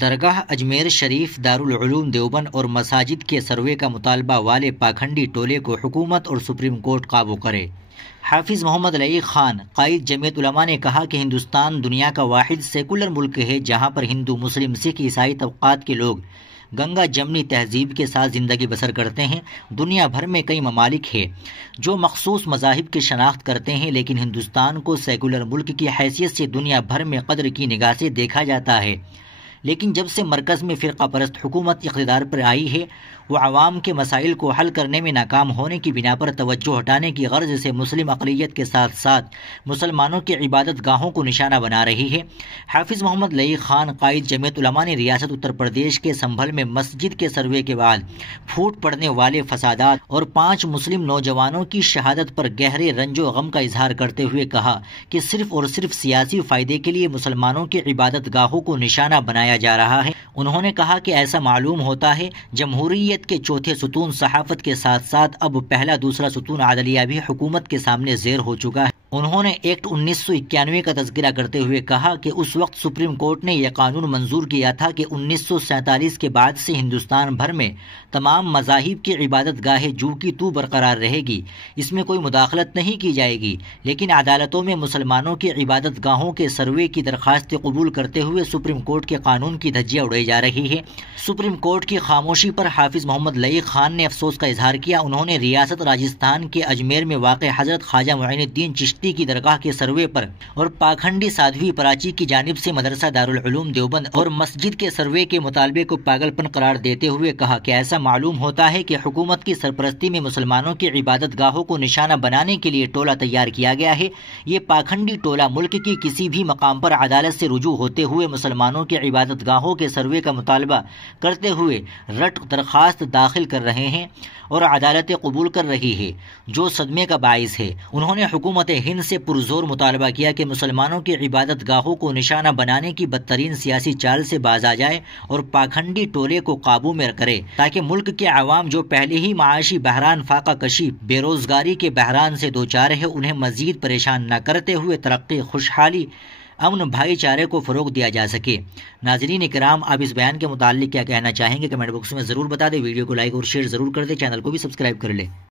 درگاہ اجمیر شریف، دارالعلوم دیوبند اور مساجد کے سروے کا مطالبہ والے پاکھنڈی ٹولے کو حکومت اور سپریم کورٹ قابو کرے۔ حافظ محمد لعیق خان، قائد جمعیت علماء نے کہا کہ ہندوستان دنیا کا واحد سیکولر ملک ہے جہاں پر ہندو، مسلم، سکھ، عیسائی طبقات کے لوگ گنگا جمنی تہذیب کے ساتھ زندگی بسر کرتے ہیں۔ دنیا بھر میں کئی ممالک ہیں جو مخصوص مذاہب کی شناخت کرتے ہیں، لیکن ہندوستان کو سیکولر ملک کی حیثیت سے دنیا بھر میں قدر کی نگاہ سے دیکھا جاتا ہے۔ لیکن جب سے مرکز میں فرقہ پرست حکومت اقتدار پر آئی ہے، وہ عوام کے مسائل کو حل کرنے میں ناکام ہونے کی بنا پر توجہ ہٹانے کی غرض سے مسلم اقلیت کے ساتھ ساتھ مسلمانوں کی عبادت گاہوں کو نشانہ بنا رہی ہے۔ حافظ محمد لعیق خان، قائد جمعیت علماء نے ریاست اتر پردیش کے سنبھل میں مسجد کے سروے کے بعد پھوٹ پڑنے والے فسادات اور 5 مسلم نوجوانوں کی شہادت پر گہرے رنج و غم کا اظہار کرتے ہوئے کہا کہ صرف اور صرف سیاسی فائدے کے لیے مسلمانوں کی عبادت گاہوں کو نشانہ بنایا جا رہا ہے۔ انہوں نے کہا کہ ایسا معلوم ہوتا ہے جمہوریت کے چوتھے ستون صحافت کے ساتھ ساتھ اب پہلا دوسرا ستون عدلیہ بھی حکومت کے سامنے زیر ہو چکا ہے۔ انہوں نے ایکٹ 1991 کا تذکرہ کرتے ہوئے کہا کہ اس وقت سپریم کورٹ نے یہ قانون منظور کیا تھا کہ 1947 کے بعد سے ہندوستان بھر میں تمام مذاہب کی عبادت گاہیں جو کی تو برقرار رہے گی، اس میں کوئی مداخلت نہیں کی جائے گی، لیکن عدالتوں میں مسلمانوں کی عبادت گاہوں کے سروے کی درخواست قبول کرتے ہوئے سپریم کورٹ کے قانون کی دھجیاں اڑائی جا رہی ہے۔ سپریم کورٹ کی خاموشی پر حافظ محمد لعیق خان نے افسوس کا اظہار کیا۔ انہوں نے ریاست راجستھان کے اجمیر میں واقع حضرت خواجہ معین الدین چشتی کی درگاہ کے سروے پر اور پاکھنڈی سادھوی پراچی کی جانب سے مدرسہ دارالعلوم دیوبند اور مسجد کے سروے کے مطالبے کو پاگل پن قرار دیتے ہوئے کہا کہ ایسا معلوم ہوتا ہے کہ حکومت کی سرپرستی میں مسلمانوں کی عبادت گاہوں کو نشانہ بنانے کے لیے ٹولہ تیار کیا گیا ہے۔ یہ پاکھنڈی ٹولہ ملک کی کسی بھی مقام پر عدالت سے رجوع ہوتے ہوئے مسلمانوں کی عبادت گاہوں کے سروے کا مطالبہ کرتے ہوئے رٹ درخواست داخل کر رہے ہیں اور عدالتیں قبول کر رہی ہے، جو صدمے کا باعث ہے۔ انہوں نے حکومت ہند سے پرزور مطالبہ کیا کہ مسلمانوں کی عبادت گاہوں کو نشانہ بنانے کی بدترین سیاسی چال سے باز آ جائے اور پاکھنڈی ٹولے کو قابو میں کرے، تاکہ ملک کے عوام جو پہلے ہی معاشی بحران، فاقہ کشی، بے روزگاری کے بحران سے دوچار ہے، انہیں مزید پریشان نہ کرتے ہوئے ترقی، خوشحالی، امن، بھائی چارے کو فروغ دیا جا سکے۔ ناظرین کرام، آپ اس بیان کے متعلق کیا کہنا چاہیں گے؟ کمنٹ باکس میں ضرور بتا دیں۔ ویڈیو کو لائک اور شیئر ضرور کر دیں، چینل کو بھی سبسکرائب کر لیں۔